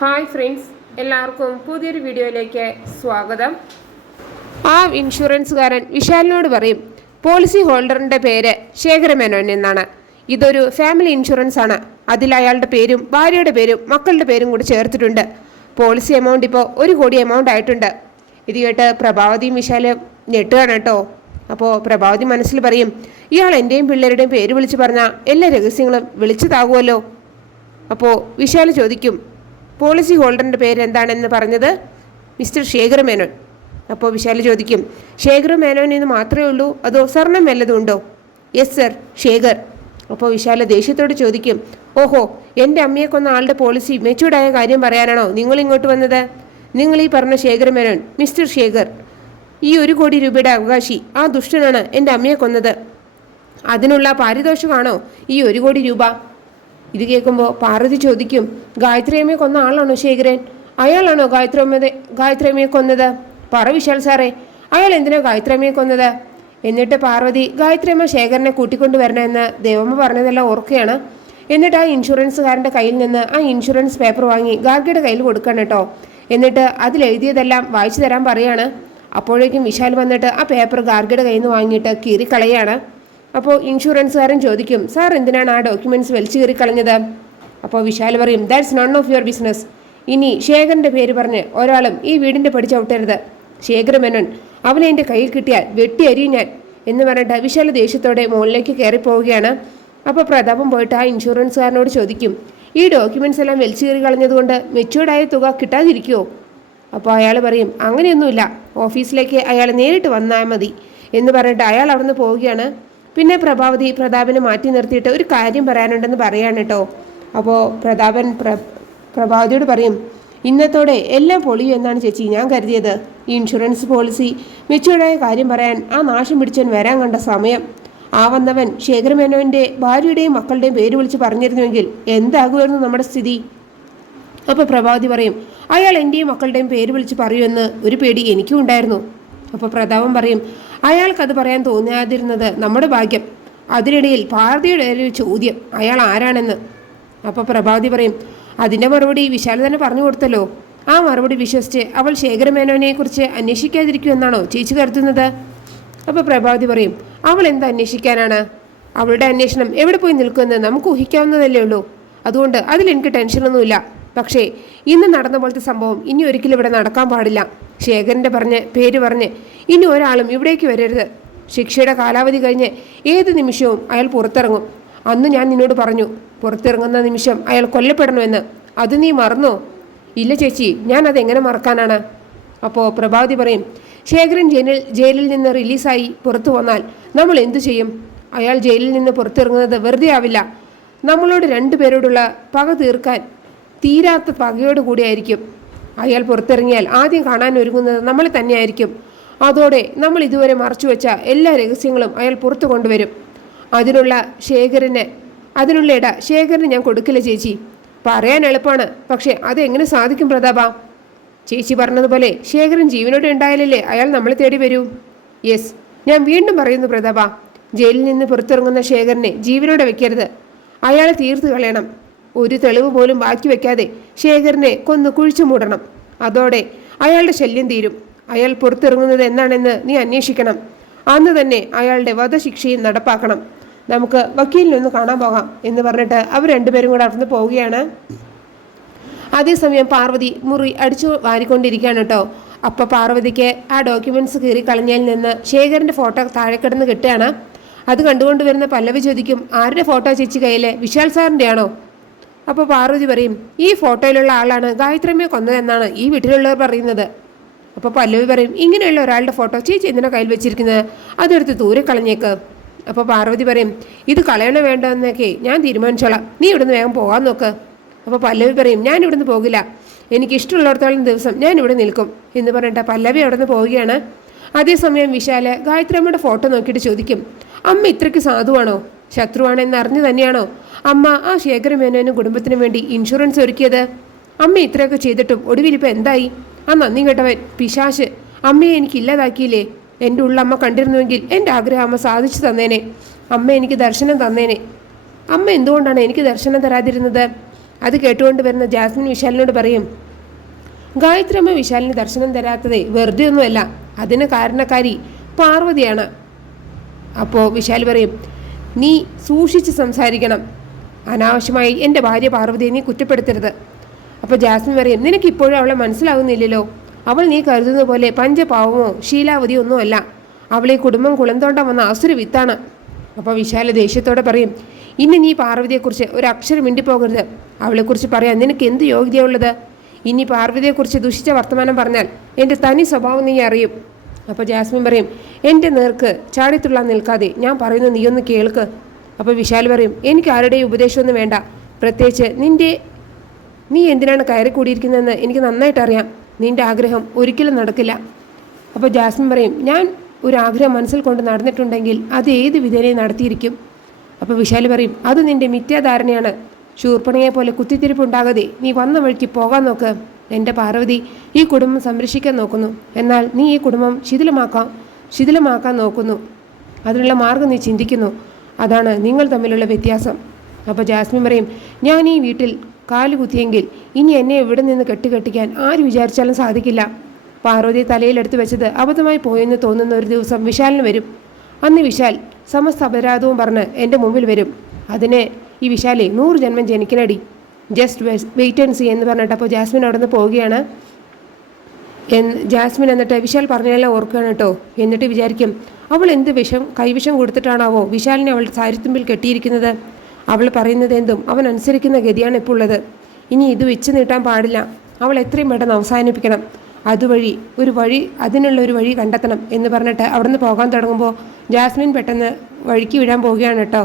Hi friends എല്ലാവർക്കും പുതിയൊരു വീഡിയോയിലേക്ക് സ്വാഗതം. ആ ഇൻഷുറൻസുകാരൻ വിശാലിനോട് പറയും പോളിസി ഹോൾഡറിന്റെ പേര് ശേഖരമേനോൻ എന്നാണ്. ഇതൊരു ഫാമിലി ഇൻഷുറൻസ് ആണ്. അതിൽ അയാളുടെ പേരും ഭാര്യയുടെ പേരും മക്കളുടെ പേരും കൂടി ചേർത്തിട്ടുണ്ട്. പോളിസി എമൗണ്ട് ഇപ്പോൾ ഒരു കോടി എമൗണ്ട് ആയിട്ടുണ്ട്. ഇത് കേട്ട് പ്രഭാവതിയും വിശാലും ഞെട്ടുകയാണ് കേട്ടോ. അപ്പോൾ പ്രഭാവതി മനസ്സിൽ പറയും ഇയാൾ എന്റെയും പിള്ളേരുടെയും പേര് വിളിച്ച് പറഞ്ഞാൽ എല്ലാ രഹസ്യങ്ങളും വിളിച്ചതാകുമല്ലോ? അപ്പോൾ വിശാൽ ചോദിക്കും പോളിസി ഹോൾഡറിന്റെ പേര് എന്താണെന്ന് പറഞ്ഞത് മിസ്റ്റർ ശേഖർ മേനോൻ. അപ്പോൾ വിശാൽ ചോദിക്കും ശേഖർ മേനോൻ എന്ന് മാത്രമേ ഉള്ളൂ? അതോ സ്വർണം വല്ലതും ഉണ്ടോ? Yes sir Shekhar. അപ്പോൾ വിശാല ദേഷ്യത്തോട് ചോദിക്കും ഓഹോ എന്റെ അമ്മയെ കൊന്ന ആളുടെ പോളിസി മെച്ചൂർഡായ കാര്യം പറയാനാണോ നിങ്ങൾ ഇങ്ങോട്ട് വന്നത്? നിങ്ങൾ ഈ പറഞ്ഞ ശേഖർ മേനോൻ മിസ്റ്റർ ശേഖർ. ഈ ഒരു കോടി രൂപയുടെ അവകാശി ആ ദുഷ്ടനാണ് എന്റെ അമ്മയെ കൊന്നത്. അതിനുള്ള പാരിതോഷമാണോ ഈ ഒരു കോടി രൂപ? ഇത് കേൾക്കുമ്പോൾ പാർവതി ചോദിക്കും ഗായത്രിയമ്മയെ കൊന്ന ആളാണോ ശേഖരൻ? അയാളാണോ ഗായത്രിയമ്മയെ ഗായത്രിയമ്മയെ കൊന്നത്? പറ വിശാൽ സാറേ അയാൾ എന്തിനാ ഗായത്രിയമ്മയെ കൊന്നത്? എന്നിട്ട് പാർവതി ഗായത്രിയമ്മ ശേഖരനെ കൂട്ടിക്കൊണ്ട് വരണമെന്ന് ദേവമ്മ പറഞ്ഞതെല്ലാം ഓർക്കുകയാണ്. എന്നിട്ട് ആ ഇൻഷുറൻസുകാരന്റെ കയ്യിൽ നിന്ന് ആ ഇൻഷുറൻസ് പേപ്പർ വാങ്ങി ഗാർഗിയുടെ കയ്യിൽ കൊടുക്കണം കേട്ടോ. എന്നിട്ട് അതിലെഴുതിയതെല്ലാം വായിച്ചു തരാൻ പറയാണ്. അപ്പോഴേക്കും വിശാൽ വന്നിട്ട് ആ പേപ്പർ ഗാർഗിയുടെ കയ്യിൽ നിന്ന് വാങ്ങിയിട്ട് കീറിക്കളയാണ്. അപ്പോൾ ഇൻഷുറൻസുകാരൻ ചോദിക്കും സാർ എന്തിനാണ് ആ ഡോക്യുമെന്റ്സ് വലിച്ചു കയറി കളഞ്ഞത്? അപ്പോൾ വിശാൽ പറയും that's none of your business. ഇനി ശേഖരന്റെ പേര് പറഞ്ഞ് ഒരാളും ഈ വീടിന്റെ പടി ശേഖര മേനോൻ അവനെ എന്റെ കയ്യിൽ കിട്ടിയാൽ വെട്ടി അരിയും ഞാൻ എന്ന് പറഞ്ഞിട്ട് വിശാല ദേഷ്യത്തോടെ മുകളിലേക്ക് കയറി പോവുകയാണ് അപ്പോൾ പ്രതാപം പോയിട്ട് ആ ഇൻഷുറൻസുകാരനോട് ചോദിക്കും ഈ ഡോക്യുമെന്റ്സ് എല്ലാം വലിച്ചു കയറി കളഞ്ഞതുകൊണ്ട് മെച്ചൂർഡായ തുക കിട്ടാതിരിക്കുമോ അപ്പോൾ അയാൾ പറയും അങ്ങനെയൊന്നുമില്ല ഓഫീസിലേക്ക് അയാൾ നേരിട്ട് വന്നാൽ മതി എന്ന് പറഞ്ഞിട്ട് അയാൾ അവിടുന്ന് പോവുകയാണ്. പിന്നെ പ്രഭാവതി പ്രതാപനെ മാറ്റി നിർത്തിയിട്ട് ഒരു കാര്യം പറയാനുണ്ടെന്ന് പറയാണ് കേട്ടോ അപ്പോൾ പ്രതാപൻ പ്ര പ്രഭാവതിയോട് പറയും ഇന്നത്തോടെ എല്ലാം പൊളിയും എന്നാണ് ചേച്ചി. ഞാൻ കരുതിയത് ഇൻഷുറൻസ് പോളിസി. മെച്ചൂർഡായ കാര്യം പറയാൻ ആ നാശം പിടിച്ചവൻ വരാൻ കണ്ട സമയം. ആ വന്നവൻ ശേഖരമേനോന്റെ ഭാര്യയുടെയും മക്കളുടെയും പേര് വിളിച്ച് പറഞ്ഞിരുന്നുവെങ്കിൽ എന്താകുമായിരുന്നു നമ്മുടെ സ്ഥിതി? അപ്പോൾ പ്രഭാവതി പറയും അയാൾ എന്റെയും മക്കളുടെയും പേര് വിളിച്ച് പറയുമെന്ന് ഒരു പേടി എനിക്കും ഉണ്ടായിരുന്നു. അപ്പോൾ പ്രതാപം പറയും അയാൾക്കത് പറയാൻ തോന്നാതിരുന്നത് നമ്മുടെ ഭാഗ്യം. അതിനിടയിൽ ഭാരതിയുടെ ഒരു ചോദ്യം അയാൾ ആരാണെന്ന്? അപ്പോൾ പ്രഭാതി പറയും അതിന്റെ മറുപടി വിശാല തന്നെ പറഞ്ഞു കൊടുത്തല്ലോ. ആ മറുപടി വിശ്വസിച്ച് അവൾ ശേഖരമേനോനെക്കുറിച്ച് അന്വേഷിക്കാതിരിക്കുമെന്നാണോ ചേച്ചി കരുതുന്നത്? അപ്പോൾ പ്രഭാതി പറയും അവൾ എന്ത് അന്വേഷിക്കാനാണ്? അവളുടെ അന്വേഷണം എവിടെ പോയി നിൽക്കുമെന്ന് നമുക്ക് ഊഹിക്കാവുന്നതല്ലേ ഉള്ളൂ. അതുകൊണ്ട് അതിലെനിക്ക് ടെൻഷനൊന്നുമില്ല. പക്ഷേ ഇന്ന് നടന്ന പോലത്തെ സംഭവം ഇനി ഒരിക്കലും ഇവിടെ നടക്കാൻ പാടില്ല. ശേഖരന്റെ പറഞ്ഞ് പേര് പറഞ്ഞ് ഇനി ഒരാളും ഇവിടേക്ക് വരരുത്. ശിക്ഷയുടെ കാലാവധി കഴിഞ്ഞ് ഏത് നിമിഷവും അയാൾ പുറത്തിറങ്ങും. അന്ന് ഞാൻ നിന്നോട് പറഞ്ഞു പുറത്തിറങ്ങുന്ന നിമിഷം അയാൾ കൊല്ലപ്പെടണമെന്ന് അത് നീ മറന്നോ? ഇല്ല ചേച്ചി ഞാൻ അതെങ്ങനെ മറക്കാനാണ്? അപ്പോൾ പ്രഭാതി പറയും ശേഖരൻ ജയിലിൽ ജയിലിൽ നിന്ന് റിലീസായി പുറത്തു വന്നാൽ നമ്മൾ എന്തു ചെയ്യും? അയാൾ ജയിലിൽ നിന്ന് പുറത്തിറങ്ങുന്നത് വെറുതെ ആവില്ല. നമ്മളോട് രണ്ടുപേരോടുള്ള പക തീർക്കാൻ തീരാത്ത പകയോട് കൂടിയായിരിക്കും അയാൾ പുറത്തിറങ്ങിയാൽ ആദ്യം കാണാൻ ഒരുങ്ങുന്നത് നമ്മളെ തന്നെയായിരിക്കും. അതോടെ നമ്മൾ ഇതുവരെ മറച്ചു വെച്ച എല്ലാ രഹസ്യങ്ങളും അയാൾ പുറത്തു കൊണ്ടുവരും. അതിനുള്ള ശേഖരന് അതിനുള്ള ഇട ശേഖരന് ഞാൻ കൊടുക്കില്ല ചേച്ചി. പറയാൻ എളുപ്പമാണ് പക്ഷേ അതെങ്ങനെ സാധിക്കും പ്രതാപ? ചേച്ചി പറഞ്ഞതുപോലെ ശേഖരൻ ജീവനോടെ ഉണ്ടായാലല്ലേ അയാൾ നമ്മളെ തേടി വരൂ? യെസ് ഞാൻ വീണ്ടും പറയുന്നു പ്രതാപ. ജയിലിൽ നിന്ന് പുറത്തിറങ്ങുന്ന ശേഖരനെ ജീവനോടെ വെക്കരുത്. അയാളെ തീർത്തു കളയണം. ഒരു തെളിവ് പോലും ബാക്കി വെക്കാതെ ശേഖരനെ കൊന്ന് കുഴിച്ചു മൂടണം. അതോടെ അയാളുടെ ശല്യം തീരും. അയാൾ പുറത്തിറങ്ങുന്നത് എന്നാണെന്ന് നീ അന്വേഷിക്കണം. അന്ന് തന്നെ അയാളുടെ വധശിക്ഷയും നടപ്പാക്കണം. നമുക്ക് വക്കീലിനൊന്ന് കാണാൻ പോകാം എന്ന് പറഞ്ഞിട്ട് അവർ രണ്ടുപേരും കൂടെ അവിടുന്ന് പോവുകയാണ്. അതേസമയം പാർവതി മുറി അടിച്ചു വാരിക്കൊണ്ടിരിക്കുകയാണ് കേട്ടോ. അപ്പോൾ പാർവതിക്ക് ആ ഡോക്യുമെന്റ്സ് കീറി കളഞ്ഞതിൽ നിന്ന് ശേഖരന്റെ ഫോട്ടോ താഴെ കിടന്ന് കിട്ടുകയാണ്. അത് കണ്ടുകൊണ്ട് വരുന്ന പല്ലവി ചോദിക്കും ആരുടെ ഫോട്ടോ ചേച്ചി കയ്യിൽ വിശാൽ സാറിന്റെ ആണോ അപ്പോൾ പാർവതി പറയും ഈ ഫോട്ടോയിലുള്ള ആളാണ് ഗായത്രിയമ്മയെ കൊന്നതെന്നാണ് ഈ വീട്ടിലുള്ളവർ പറയുന്നത്. അപ്പോൾ പല്ലവി പറയും ഇങ്ങനെയുള്ള ഒരാളുടെ ഫോട്ടോ ചേച്ചി എന്തിനാ കയ്യിൽ വെച്ചിരിക്കുന്നത്? അതെടുത്ത് ദൂരെ കളഞ്ഞേക്ക്. അപ്പോൾ പാർവതി പറയും ഇത് കളയണോ വേണ്ടതെന്നൊക്കെ ഞാൻ തീരുമാനിച്ചോളാം. നീ ഇവിടുന്ന് വേഗം പോകാൻ നോക്ക്. അപ്പോൾ പല്ലവി പറയും ഞാൻ ഇവിടുന്ന് പോകില്ല. എനിക്ക് ഇഷ്ടമുള്ളിടത്തോളം ദിവസം ഞാൻ ഇവിടെ നിൽക്കും. എന്ന് പറഞ്ഞിട്ട് പല്ലവി അവിടെ നിന്ന് പോവുകയാണ്. അതേസമയം വിശാൽ ഗായത്രിയമ്മയുടെ ഫോട്ടോ നോക്കിയിട്ട് ചോദിക്കും അമ്മ ഇത്രയ്ക്ക് സാധുവാണോ? ശത്രുവാണെന്ന് അറിഞ്ഞു തന്നെയാണോ? അമ്മ ആ ശേഖരമേനോനും കുടുംബത്തിനും വേണ്ടി ഇൻഷുറൻസ് ഒരുക്കിയത്? അമ്മ ഇത്രയൊക്കെ ചെയ്തിട്ടും ഒടുവിൽ ഇപ്പം എന്തായി? ആ നന്ദി കേട്ടവൻ പിശാശ്. അമ്മയെ എനിക്ക് ഇല്ലാതാക്കിയില്ലേ? എന്റെ ഉള്ള അമ്മ കണ്ടിരുന്നുവെങ്കിൽ എന്റെ ആഗ്രഹം അമ്മ സാധിച്ചു തന്നേനെ. അമ്മ എനിക്ക് ദർശനം തന്നേനെ. അമ്മ എന്തുകൊണ്ടാണ് എനിക്ക് ദർശനം തരാതിരുന്നത്? അത് കേട്ടുകൊണ്ട് വരുന്ന ജാസ്മിൻ വിശാലിനോട് പറയും ഗായത്രി അമ്മ വിശാലിന് ദർശനം തരാത്തത് വെറുതെ ഒന്നുമല്ല. അതിന് കാരണക്കാരി പാർവതിയാണ്. അപ്പോൾ വിശാൽ പറയും നീ സൂക്ഷിച്ച് സംസാരിക്കണം. അനാവശ്യമായി എന്റെ ഭാര്യ പാർവതിയെ നീ കുറ്റപ്പെടുത്തരുത്. അപ്പോൾ ജാസ്മിൻ പറയും നിനക്ക് ഇപ്പോഴും അവളെ മനസ്സിലാവുന്നില്ലല്ലോ. അവൾ നീ കരുതുന്ന പോലെ പഞ്ചപാവമോ ശീലാവതിയോ ഒന്നുമല്ല. അവളെ കുടുംബം കുളന്തോണ്ടം വന്ന അസുര വിത്താണ്. അപ്പോൾ വിശാല ദേഷ്യത്തോടെ പറയും ഇനി നീ പാർവതിയെക്കുറിച്ച് ഒരു അക്ഷരം മിണ്ടിപ്പോകരുത്. അവളെക്കുറിച്ച് പറയാൻ നിനക്ക് എന്ത് യോഗ്യതയുള്ളത് ഇനി പാർവതിയെക്കുറിച്ച് ദുഷിച്ച വർത്തമാനം പറഞ്ഞാൽ എന്റെ തനി സ്വഭാവം നീ അറിയും. അപ്പോൾ ജാസ്മിൻ പറയും എന്റെ നേർക്ക് ചാടിത്തുള്ളാൻ നിൽക്കാതെ ഞാൻ പറയുന്നത് നീയൊന്ന് കേൾക്ക്. അപ്പോൾ വിശാൽ പറയും എനിക്ക് ആരുടെയും ഉപദേശമൊന്നും വേണ്ട. പ്രത്യേകിച്ച് നിന്റെ നീ എന്തിനാണ് കയറി കൂടിയിരിക്കുന്നതെന്ന് എനിക്ക് നന്നായിട്ട് അറിയാം. നിന്റെ ആഗ്രഹം ഒരിക്കലും നടക്കില്ല. അപ്പോൾ ജാസ്മിൻ പറയും ഞാൻ ഒരു ആഗ്രഹം മനസ്സിൽ കൊണ്ട് നടന്നിട്ടുണ്ടെങ്കിൽ അത് ഏത് വിധേനയും നടത്തിയിരിക്കും. അപ്പോൾ വിശാൽ പറയും അത് നിന്റെ മിഥ്യാധാരണയാണ്. ശൂർപ്പണയെ പോലെ കുത്തിത്തിരിപ്പുണ്ടാകാതെ നീ വന്ന വഴിക്ക് പോകാൻ നോക്ക്. എന്റെ പാർവതി ഈ കുടുംബം സംരക്ഷിക്കാൻ നോക്കുന്നു. എന്നാൽ നീ ഈ കുടുംബം ശിഥിലമാക്കാം ശിഥിലമാക്കാൻ നോക്കുന്നു. അതിനുള്ള മാർഗം നീ ചിന്തിക്കുന്നു. അതാണ് നിങ്ങൾ തമ്മിലുള്ള വ്യത്യാസം. അപ്പോൾ ജാസ്മിൻ പറയും ഞാൻ ഈ വീട്ടിൽ കാൽ കുത്തിയെങ്കിൽ ഇനി എന്നെ എവിടെ നിന്ന് കെട്ടിക്കെട്ടിക്കാൻ ആര് വിചാരിച്ചാലും സാധിക്കില്ല. പാർവതി തലയിലെടുത്ത് വെച്ചത് അബദ്ധമായി പോയെന്ന് തോന്നുന്ന ഒരു ദിവസം വിശാലിന് വരും. അന്ന് വിശാൽ സമസ്ത അപരാധവും പറഞ്ഞ് എന്റെ മുമ്പിൽ വരും. അതിനെ ഈ വിശാലെ നൂറ് ജന്മം ജനിക്കനടി ജസ്റ്റ് വെയിറ്റ് ആൻഡ് സി എന്ന് പറഞ്ഞിട്ട് അപ്പോൾ ജാസ്മിൻ അവിടെ നിന്ന് പോവുകയാണ് ജാസ്മിൻ എന്നിട്ട് വിശാൽ പറഞ്ഞതെല്ലാം ഓർക്കുകയാണ് കേട്ടോ. എന്നിട്ട് വിചാരിക്കും അവൾ എന്ത് വിഷം കൈവിഷം കൊടുത്തിട്ടാണാവോ വിശാലിനെ അവൾ സാരിത്തുമ്പിൽ കെട്ടിയിരിക്കുന്നത്? അവൾ പറയുന്നത് എന്തും അവൻ അനുസരിക്കുന്ന ഗതിയാണ് ഇപ്പോൾ ഉള്ളത്. ഇനി ഇത് വെച്ച് നീട്ടാൻ പാടില്ല. അവൾ എത്രയും പെട്ടെന്ന് അവസാനിപ്പിക്കണം. അതുവഴി ഒരു വഴി അതിനുള്ള ഒരു വഴി കണ്ടെത്തണം എന്ന് പറഞ്ഞിട്ട് അവിടുന്ന് പോകാൻ തുടങ്ങുമ്പോൾ ജാസ്മിൻ പെട്ടെന്ന് വഴിക്ക് വിടാൻ പോവുകയാണ് കേട്ടോ.